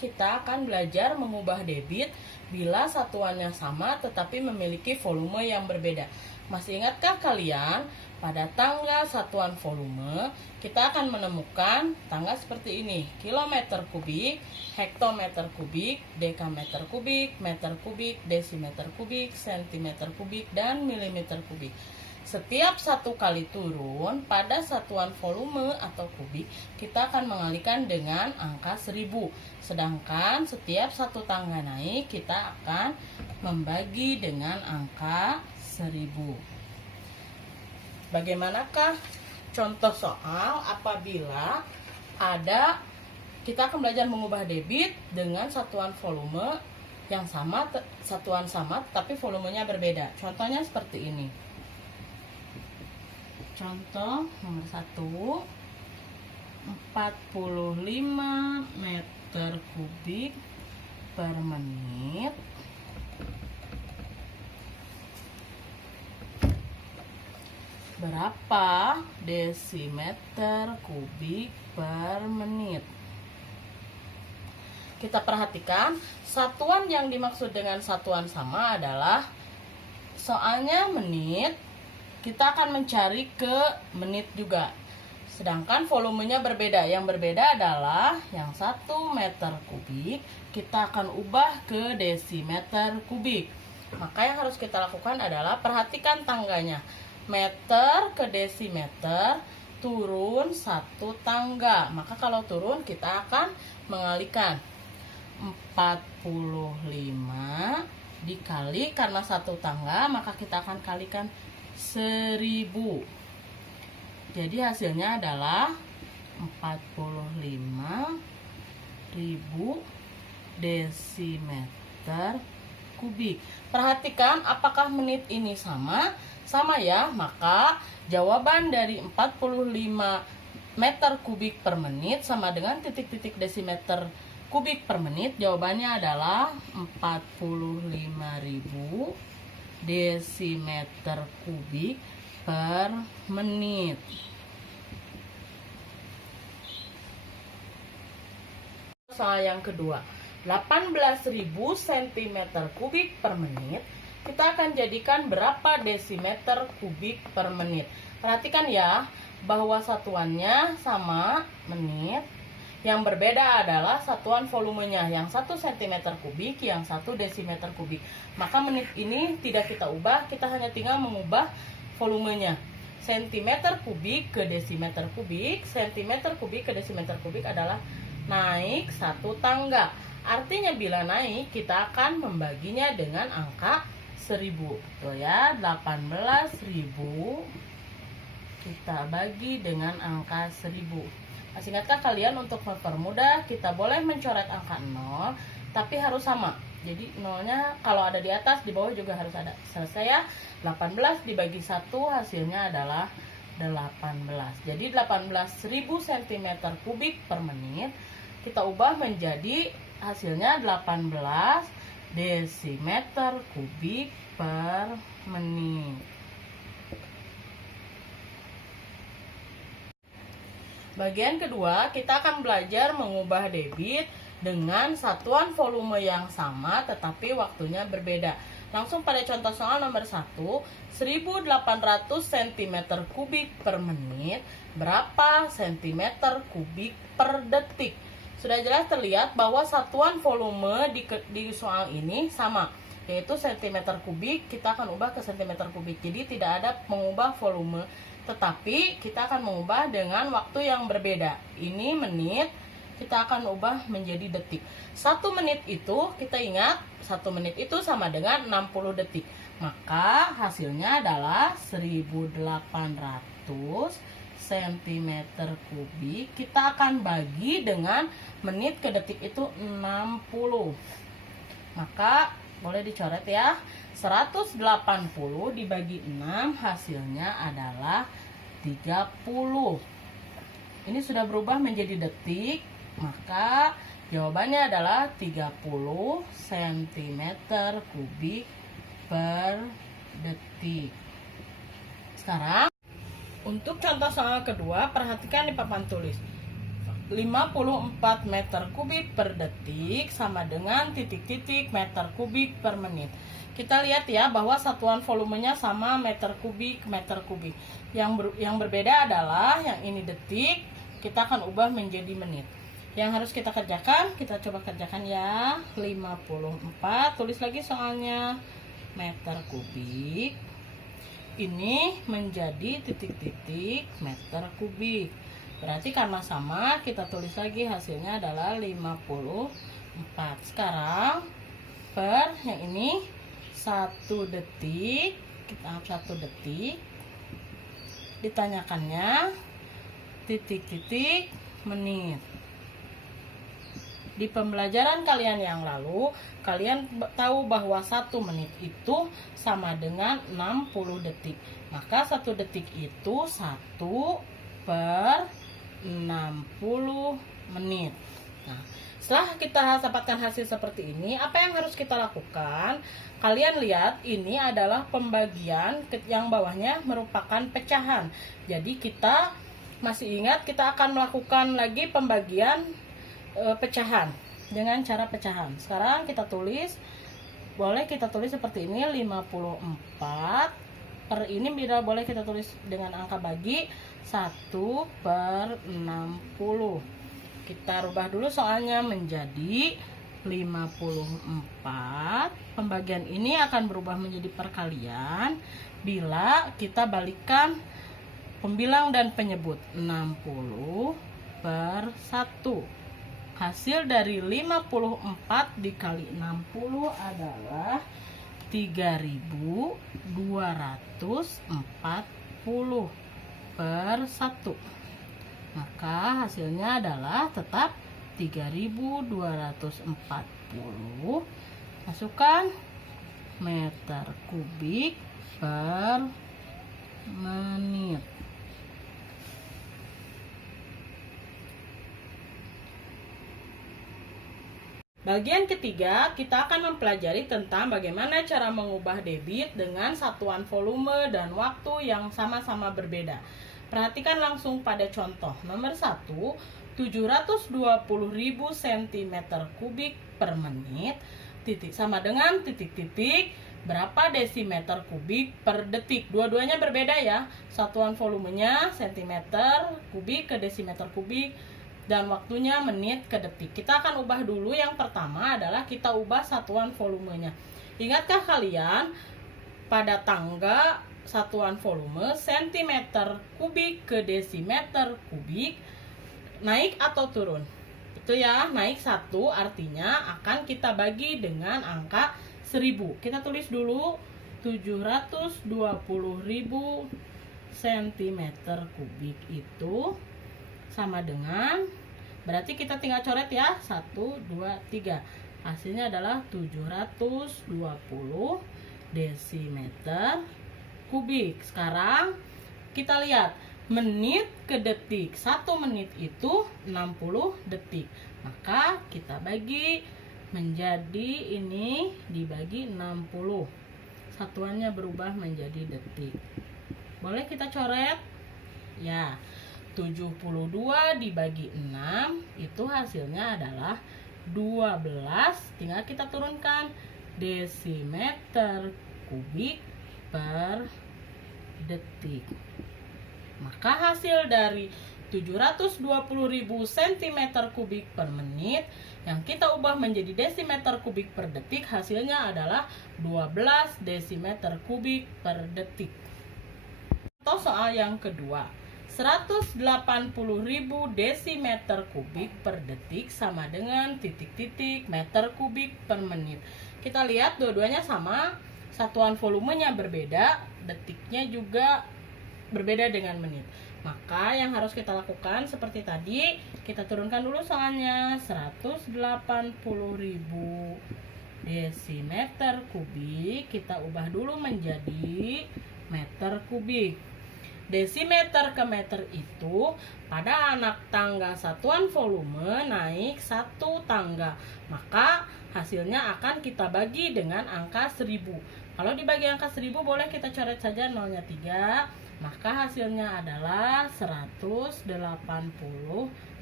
kita akan belajar mengubah debit bila satuannya sama tetapi memiliki volume yang berbeda. Masih ingatkah kalian? Pada tangga satuan volume, kita akan menemukan tangga seperti ini. Kilometer kubik, hektometer kubik, dekameter kubik, meter kubik, desimeter kubik, sentimeter kubik, dan milimeter kubik. Setiap satu kali turun pada satuan volume atau kubik, kita akan mengalihkan dengan angka 1000. Sedangkan setiap satu tangga naik, kita akan membagi dengan angka 1000. Bagaimanakah contoh soal apabila kita akan belajar mengubah debit dengan satuan volume yang sama, satuan sama tapi volumenya berbeda. Contohnya seperti ini. Contoh nomor 1, 45 meter kubik per menit berapa desimeter kubik per menit. Kita perhatikan, satuan yang dimaksud dengan satuan sama adalah soalnya menit, kita akan mencari ke menit juga. Sedangkan volumenya berbeda. Yang berbeda adalah yang 1 meter kubik, kita akan ubah ke desimeter kubik. Maka yang harus kita lakukan adalah perhatikan tangganya. Meter ke desimeter, turun satu tangga. Maka kalau turun kita akan mengalihkan 45 dikali, karena satu tangga maka kita akan kalikan 1000. Jadi hasilnya adalah 45.000 desimeter kubik. Perhatikan apakah menit ini sama? Sama ya, maka jawaban dari 45 meter kubik per menit sama dengan titik-titik desimeter kubik per menit. Jawabannya adalah 45.000 desimeter kubik per menit. Soal yang kedua, 18.000 cm kubik per menit, kita akan jadikan berapa desimeter kubik per menit. Perhatikan ya, bahwa satuannya sama, menit. Yang berbeda adalah satuan volumenya, yang 1 cm kubik, yang 1 desimeter kubik. Maka menit ini tidak kita ubah, kita hanya tinggal mengubah volumenya. Sentimeter kubik ke desimeter kubik, sentimeter kubik ke desimeter kubik adalah naik satu tangga. Artinya bila naik, kita akan membaginya dengan angka 1000. Tuh ya, 18.000 kita bagi dengan angka 1000. Masih ingatkah kalian, untuk mempermudah kita boleh mencoret angka 0 tapi harus sama. Jadi nolnya kalau ada di atas, di bawah juga harus ada. Selesai ya. 18 dibagi 1 hasilnya adalah 18. Jadi 18.000 cm kubik per menit kita ubah menjadi hasilnya 18 desimeter kubik per menit. Bagian kedua, kita akan belajar mengubah debit dengan satuan volume yang sama tetapi waktunya berbeda. Langsung pada contoh soal nomor 1, 1800 cm kubik per menit berapa cm kubik per detik. Sudah jelas terlihat bahwa satuan volume di soal ini sama, yaitu cm kubik, kita akan ubah ke cm kubik. Jadi tidak ada mengubah volume, tetapi kita akan mengubah dengan waktu yang berbeda. Ini menit, kita akan ubah menjadi detik. 1 menit itu, kita ingat, 1 menit itu sama dengan 60 detik. Maka hasilnya adalah 1800 cm kubik. Kita akan bagi dengan menit ke detik itu 60. Maka boleh dicoret ya. 180 dibagi 6 hasilnya adalah 30. Ini sudah berubah menjadi detik, maka jawabannya adalah 30 cm kubik per detik. Sekarang untuk contoh soal kedua, perhatikan di papan tulis. 54 meter kubik per detik sama dengan titik-titik meter kubik per menit. Kita lihat ya bahwa satuan volumenya sama meter kubik. Yang berbeda adalah yang ini detik, kita akan ubah menjadi menit. Yang harus kita kerjakan, kita coba kerjakan ya. 54, tulis lagi soalnya, meter kubik. Ini menjadi titik-titik meter kubik. Berarti karena sama, kita tulis lagi hasilnya adalah 54. Sekarang per yang ini 1 detik, kita anggap 1 detik. Ditanyakannya titik-titik menit. Di pembelajaran kalian yang lalu, kalian tahu bahwa 1 menit itu sama dengan 60 detik. Maka 1 detik itu 1 per 60 menit. Nah, setelah kita dapatkan hasil seperti ini, apa yang harus kita lakukan? Kalian lihat, ini adalah pembagian, yang bawahnya merupakan pecahan. Jadi kita masih ingat, kita akan melakukan lagi pembagian pecahan dengan cara pecahan. Sekarang kita tulis, boleh kita tulis seperti ini, 54 per ini boleh kita tulis dengan angka bagi 1 per 60. Kita rubah dulu soalnya menjadi 54. Pembagian ini akan berubah menjadi perkalian bila kita balikan pembilang dan penyebut. 60 per 1. Hasil dari 54 dikali 60 adalah 3240 per 1. Maka hasilnya adalah tetap 3240. Masukkan meter kubik per menit. Bagian ketiga, kita akan mempelajari tentang bagaimana cara mengubah debit dengan satuan volume dan waktu yang sama-sama berbeda. Perhatikan langsung pada contoh nomor 1, 720.000 cm kubik per menit, titik sama dengan titik-titik berapa desimeter kubik per detik. Dua-duanya berbeda ya, satuan volumenya cm kubik ke desimeter kubik, dan waktunya menit ke detik. Kita akan ubah dulu. Yang pertama adalah kita ubah satuan volumenya. Ingatkah kalian pada tangga satuan volume cm kubik ke desimeter kubik naik atau turun? Itu ya, naik 1 artinya akan kita bagi dengan angka 1000. Kita tulis dulu 720.000 cm kubik itu sama dengan, berarti kita tinggal coret ya, 1, 2, 3. Hasilnya adalah 720 desimeter kubik. Sekarang kita lihat menit ke detik. 1 menit itu 60 detik. Maka kita bagi menjadi ini dibagi 60. Satuannya berubah menjadi detik. Boleh kita coret? Ya. 72 dibagi 6 itu hasilnya adalah 12. Tinggal kita turunkan desimeter kubik per detik. Maka hasil dari 720.000 cm kubik per menit yang kita ubah menjadi desimeter kubik per detik, hasilnya adalah 12 desimeter kubik per detik. Contoh soal yang kedua, 180.000 desimeter kubik per detik sama dengan titik-titik meter kubik per menit. Kita lihat dua-duanya sama, satuan volumenya berbeda, detiknya juga berbeda dengan menit. Maka yang harus kita lakukan seperti tadi, kita turunkan dulu soalnya. 180.000 desimeter kubik kita ubah dulu menjadi meter kubik. Desimeter ke meter itu pada anak tangga satuan volume naik 1 tangga, maka hasilnya akan kita bagi dengan angka 1000. Kalau dibagi angka 1000 boleh kita coret saja nolnya 3, maka hasilnya adalah 180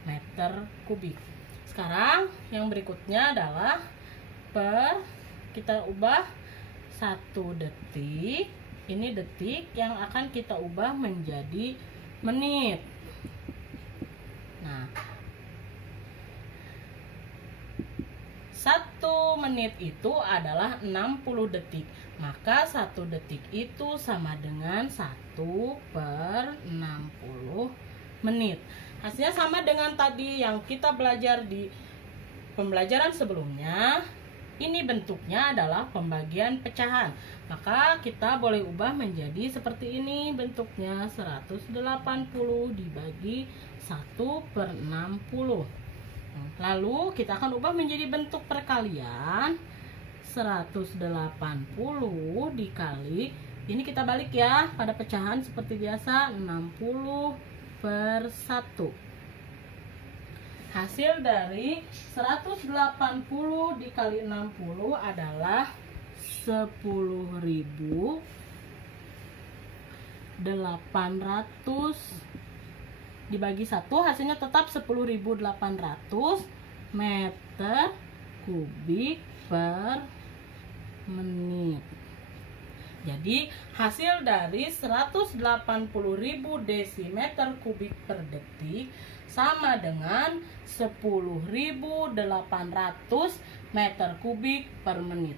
meter kubik. Sekarang yang berikutnya adalah kita ubah 1 detik. Ini detik yang akan kita ubah menjadi menit. Nah, 1 menit itu adalah 60 detik. Maka 1 detik itu sama dengan 1/60 menit. Hasilnya sama dengan tadi yang kita belajar di pembelajaran sebelumnya. Ini bentuknya adalah pembagian pecahan. Maka kita boleh ubah menjadi seperti ini bentuknya, 180 dibagi 1/60. Lalu kita akan ubah menjadi bentuk perkalian, 180 dikali, ini kita balik ya pada pecahan seperti biasa, 60/1. Hasil dari 180 dikali 60 adalah 10.800 dibagi 1, hasilnya tetap 10.800 meter kubik per menit. Jadi hasil dari 180.000 desimeter kubik per detik sama dengan 10.800 meter kubik per menit.